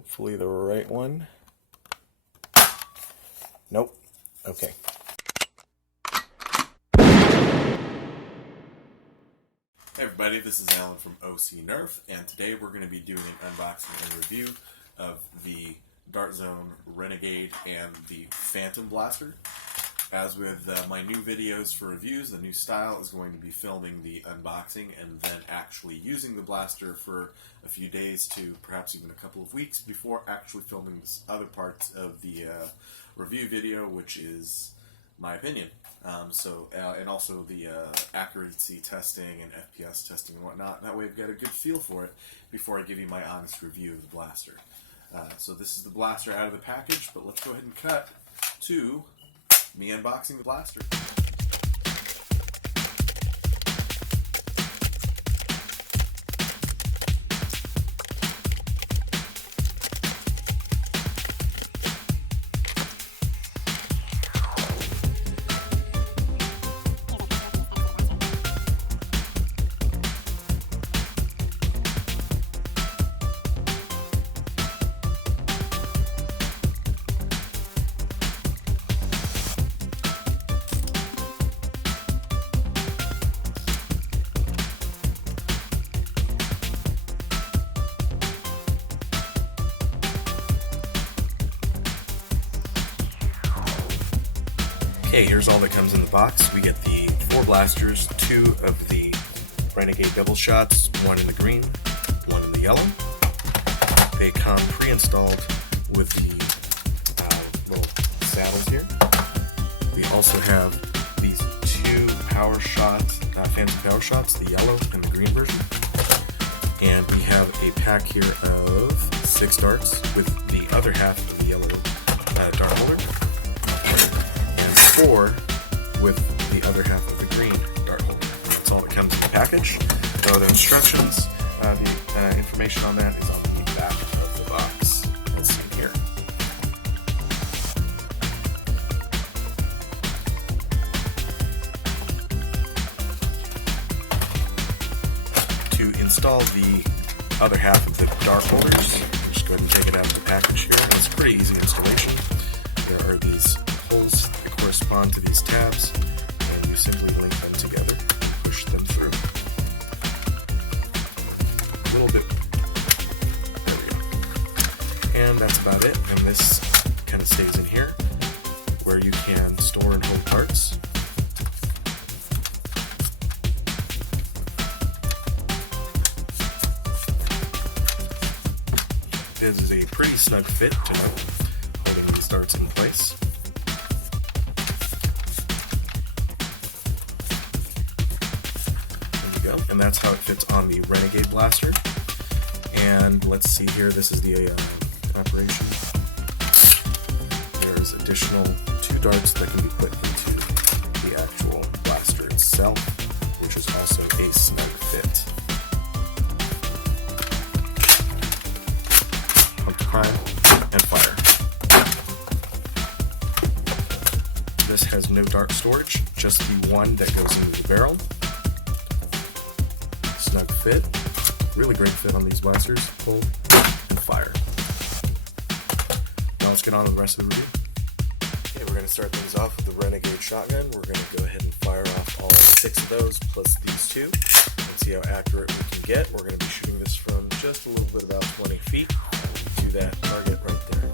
Hopefully the right one. Nope. Okay. Hey everybody, this is Alan from OC Nerf, and today we're going to be doing an unboxing and review of the Dart Zone Renegade and the Phantom Blaster. As with my new videos for reviews, the new style is going to be filming the unboxing and then actually using the blaster for a few days to perhaps even a couple of weeks before actually filming this other parts of the review video, which is my opinion. And also the accuracy testing and FPS testing and whatnot. That way I've got a good feel for it before I give you my honest review of the blaster. So this is the blaster out of the package, but let's go ahead and cut to me unboxing the blaster. Okay, here's all that comes in the box. We get the 4 blasters, 2 of the Renegade double shots, 1 in the green, 1 in the yellow. They come pre-installed with the little saddles here. We also have these 2 power shots, Phantom power shots, the yellow and the green version. And we have a pack here of 6 darts with the other half of the yellow dart holder. 4 with the other half of the green dart holder. That's all that comes in the package. So the instructions, the information on that is on the back of the box. Let's see here. To install the other half of the dart holders, just go ahead and take it out of the package here. It's a pretty easy installation. There are these holes that correspond to these tabs, and you simply link them together and push them through. A little bit. There we go. And that's about it. And this kind of stays in here, where you can store and hold parts. This is a pretty snug fit to holding these darts in place. And that's how it fits on the Renegade blaster. And let's see here, this is the operation. There's additional 2 darts that can be put into the actual blaster itself, which is also a snug fit. Pump to prime and fire. This has no dart storage, just the one that goes into the barrel. Snug fit, really great fit on these blasters. Pull and fire. Now let's get on with the rest of the review. Okay, we're going to start things off with the Renegade shotgun. We're going to go ahead and fire off all 6 of those plus these 2 and see how accurate we can get. We're going to be shooting this from just a little bit about 20 feet to that target right there.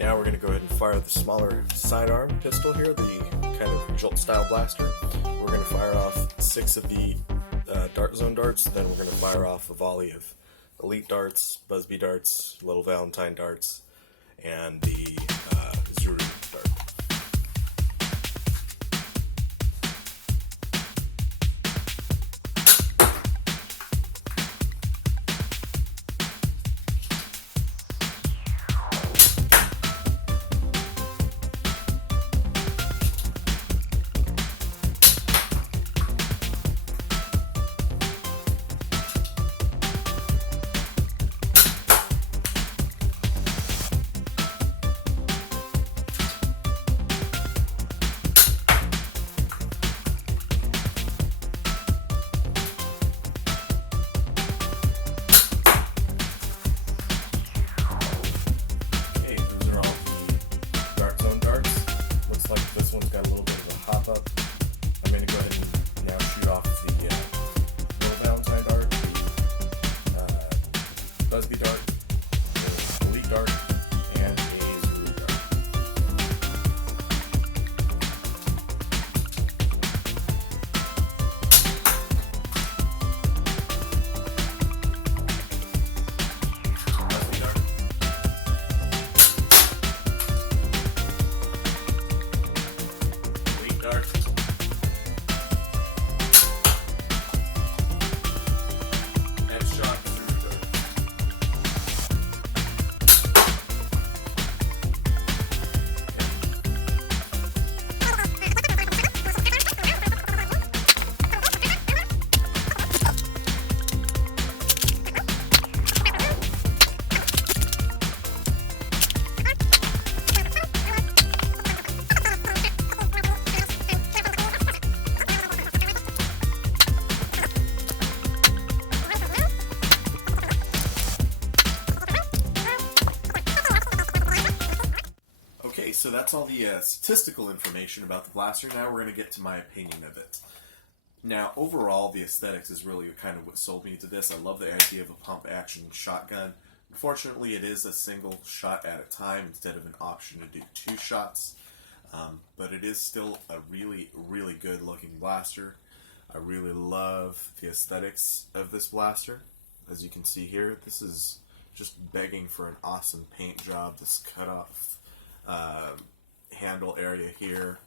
Now we're going to go ahead and fire the smaller sidearm pistol here, the kind of Jolt style blaster. We're going to fire off 6 of the Dart Zone darts, then we're going to fire off a volley of Elite darts, Busby darts, Little Valentine darts, and the Zuru dart. This one's got a little bit of a hop up. I'm going to go ahead and now shoot off the Little Valentine dart, the Busby dart, the Elite dart, and a Zuru dart. Busby dart. Dart. And shot through dart. Okay, so that's all the statistical information about the blaster. Now we're going to get to my opinion of it. Now, overall, the aesthetics is really kind of what sold me to this. I love the idea of a pump-action shotgun. Unfortunately, it is a single shot at a time instead of an option to do 2 shots. But it is still a really, really good-looking blaster. I really love the aesthetics of this blaster. As you can see here, this is just begging for an awesome paint job. This cut-off handle area here,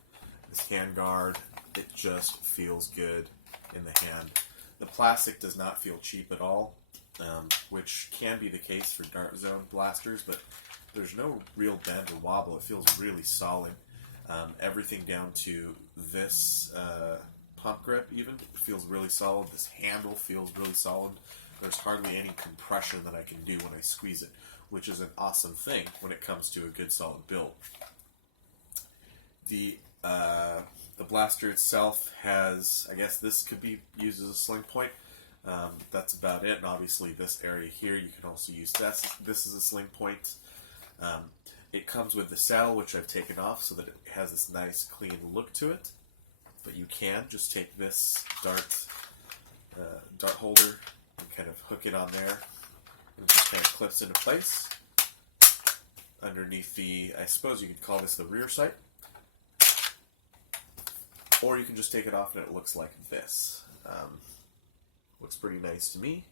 this handguard, it just feels good in the hand. The plastic does not feel cheap at all, which can be the case for Dart Zone blasters, but there's no real bend or wobble. It feels really solid. Everything down to this pump grip even feels really solid. This handle feels really solid. There's hardly any compression that I can do when I squeeze it, which is an awesome thing when it comes to a good solid build. The blaster itself has, I guess this could be used as a sling point. That's about it, and obviously this area here you can also use this as a sling point. It comes with the saddle, which I've taken off so that it has this nice clean look to it, but you can just take this dart holder and kind of hook it on there, and it just kind of clips into place underneath the, I suppose you could call this the rear sight, or you can just take it off and it looks like this. Looks pretty nice to me.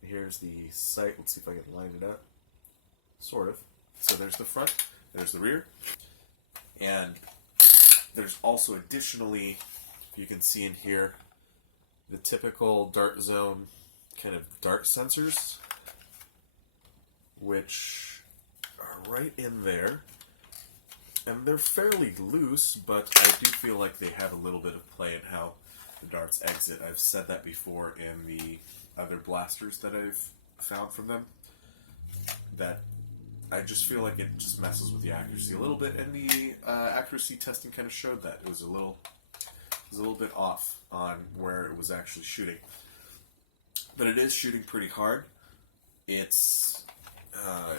And here's the sight. Let's see if I can line it up. Sort of. So there's the front, there's the rear, and there's also additionally, you can see in here, the typical Dart Zone kind of dart sensors, which are right in there, and they're fairly loose, but I do feel like they have a little bit of play in how the darts exit. I've said that before in the other blasters that I've found from them, that I just feel like it just messes with the accuracy a little bit, and the accuracy testing kind of showed that. It was a little bit off on where it was actually shooting. But it is shooting pretty hard. It's I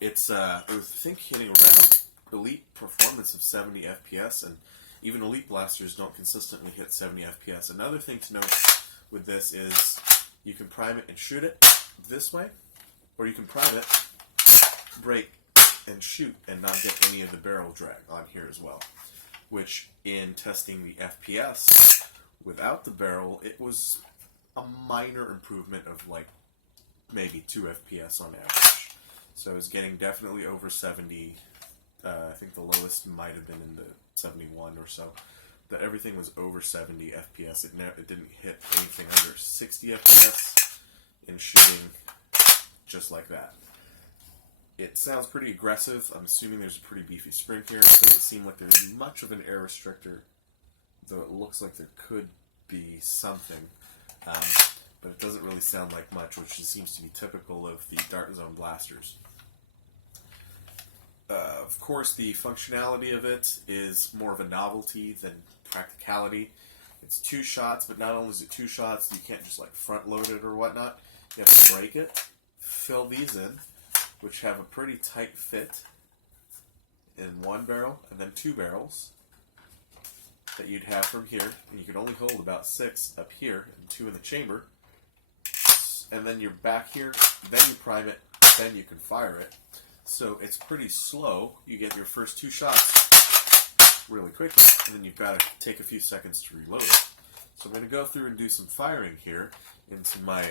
think hitting around elite performance of 70 FPS, and even elite blasters don't consistently hit 70 FPS. Another thing to note with this is you can prime it and shoot it this way, or you can prime it, break, and shoot and not get any of the barrel drag on here as well. Which, in testing the FPS without the barrel, it was a minor improvement of like maybe 2 FPS on average. So I was getting definitely over 70. I think the lowest might have been in the 71 or so. But everything was over 70 FPS. It didn't hit anything under 60 FPS in shooting just like that. It sounds pretty aggressive. I'm assuming there's a pretty beefy spring here. It doesn't seem like there's much of an air restrictor, though it looks like there could be something. But it doesn't really sound like much, which just seems to be typical of the Dart Zone blasters. Of course, the functionality of it is more of a novelty than practicality. It's 2 shots, but not only is it 2 shots, you can't just like front load it or whatnot. You have to break it, fill these in, which have a pretty tight fit in 1 barrel, and then 2 barrels that you'd have from here, and you can only hold about 6 up here and 2 in the chamber. And then you're back here, then you prime it, then you can fire it. So it's pretty slow. You get your first 2 shots really quickly, and then you've got to take a few seconds to reload it. So I'm going to go through and do some firing here into my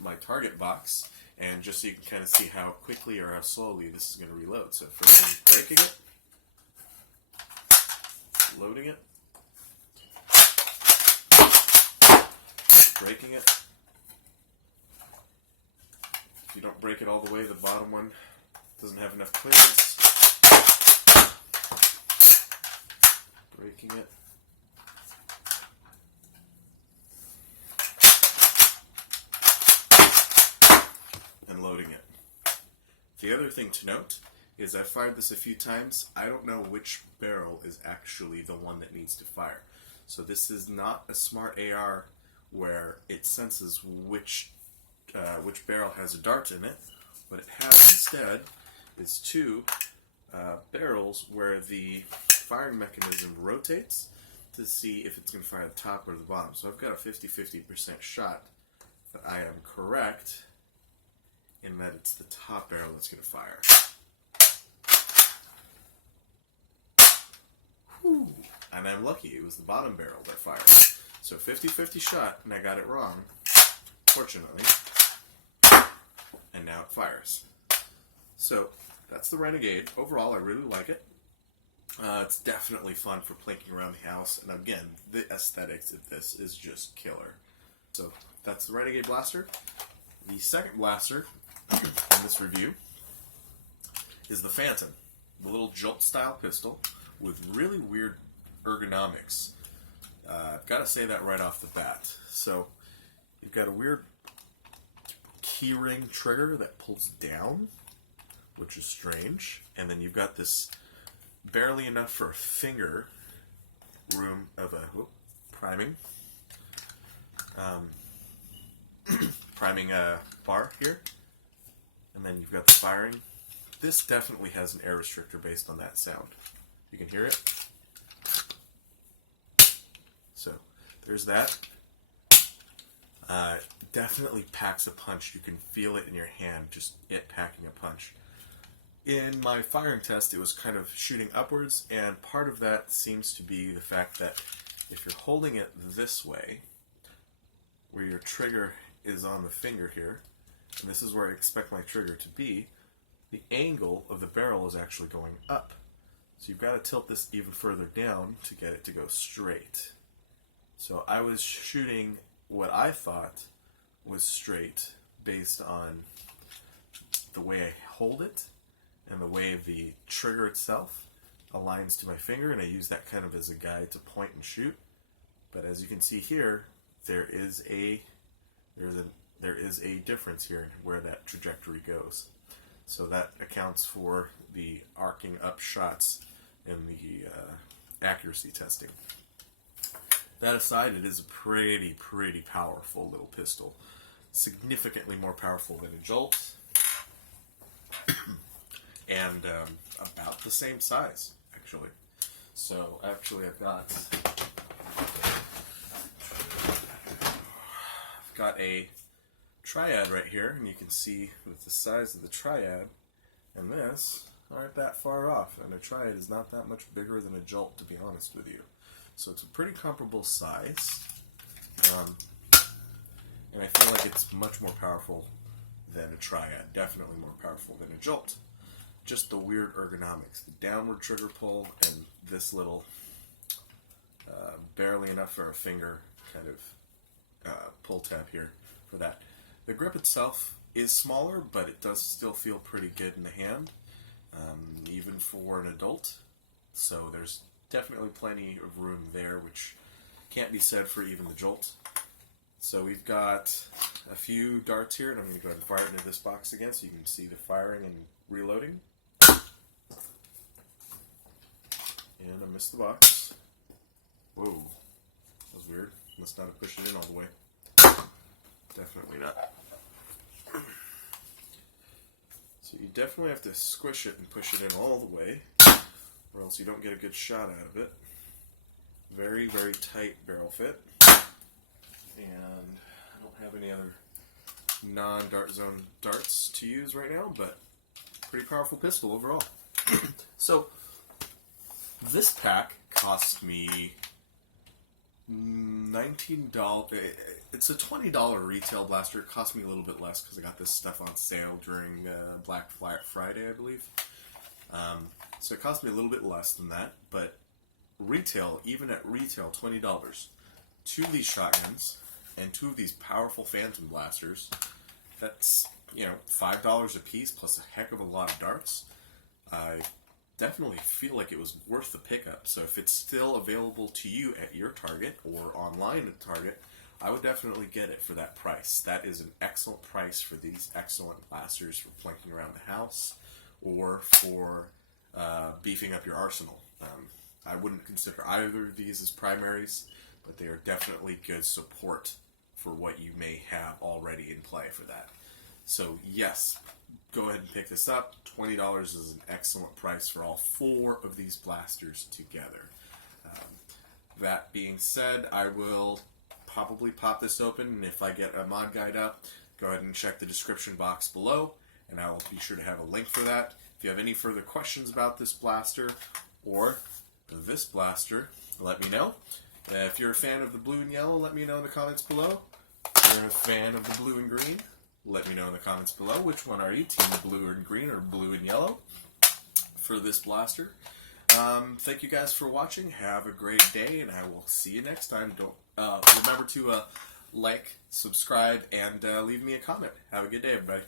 my target box, and just so you can kind of see how quickly or how slowly this is going to reload. So first I'm breaking it, loading it, breaking it. If you don't break it all the way, the bottom one doesn't have enough clearance. Breaking it. And loading it. The other thing to note is I fired this a few times. I don't know which barrel is actually the one that needs to fire. So this is not a smart AR where it senses which barrel has a dart in it. What it has instead is 2 barrels where the firing mechanism rotates to see if it's going to fire the top or the bottom. So I've got a 50-50% shot that I am correct in that it's the top barrel that's going to fire. Whew. And I'm lucky, it was the bottom barrel that fired. So 50-50 shot, and I got it wrong, fortunately. And now it fires. So that's the Renegade. Overall, I really like it. It's definitely fun for plinking around the house, and again, the aesthetics of this is just killer. So that's the Renegade blaster. The second blaster in this review is the Phantom, the little Jolt style pistol with really weird ergonomics. I've got to say that right off the bat. So you've got a weird keyring trigger that pulls down, which is strange, and then you've got this barely enough for a finger room of a priming bar here, and then you've got the firing. This definitely has an air restrictor based on that sound. You can hear it. So there's that. Definitely packs a punch. You can feel it in your hand, just it packing a punch. In my firing test, it was kind of shooting upwards, and part of that seems to be the fact that if you're holding it this way, where your trigger is on the finger here, and this is where I expect my trigger to be, the angle of the barrel is actually going up. So you've got to tilt this even further down to get it to go straight. So I was shooting what I thought was straight based on the way I hold it and the way the trigger itself aligns to my finger, and I use that kind of as a guide to point and shoot. But as you can see here, there is a difference here in where that trajectory goes. So that accounts for the arcing up shots in the accuracy testing. That aside, it is a pretty powerful little pistol. Significantly more powerful than a Jolt. And about the same size, actually. So, actually, I've got a triad right here, and you can see with the size of the triad and this, aren't that far off, and a Triad is not that much bigger than a Jolt, to be honest with you. So it's a pretty comparable size, and I feel like it's much more powerful than a Triad, definitely more powerful than a Jolt. Just the weird ergonomics, the downward trigger pull, and this little, barely enough for a finger kind of pull tab here for that. The grip itself is smaller, but it does still feel pretty good in the hand, even for an adult. So there's definitely plenty of room there, which can't be said for even the Jolt. So we've got a few darts here, and I'm going to go ahead and fire it into this box again so you can see the firing and reloading. And I missed the box. Whoa, that was weird. Must not have pushed it in all the way. Definitely not. So you definitely have to squish it and push it in all the way, or else you don't get a good shot out of it. Very, very tight barrel fit. And I don't have any other non-dart zone darts to use right now, but pretty powerful pistol overall. So this pack cost me $19. It's a $20 retail blaster. It cost me a little bit less because I got this stuff on sale during Black Friday, I believe. So it cost me a little bit less than that, but retail, even at retail, $20. Two of these shotguns and two of these powerful Phantom blasters. That's, $5 a piece plus a heck of a lot of darts. I definitely feel like it was worth the pickup. So if it's still available to you at your Target or online at Target, I would definitely get it for that price. That is an excellent price for these excellent blasters for flanking around the house or for beefing up your arsenal. I wouldn't consider either of these as primaries, but they are definitely good support for what you may have already in play for that. So yes, go ahead and pick this up. $20 is an excellent price for all four of these blasters together. That being said, I will probably pop this open, and if I get a mod guide up, go ahead and check the description box below, and I will be sure to have a link for that. If you have any further questions about this blaster or this blaster, let me know. If you're a fan of the blue and yellow, let me know in the comments below. If you're a fan of the blue and green, let me know in the comments below. Which one are you, team blue and green or blue and yellow for this blaster? Thank you guys for watching. Have a great day, and I will see you next time. Don't remember to like, subscribe, and leave me a comment. Have a good day, everybody.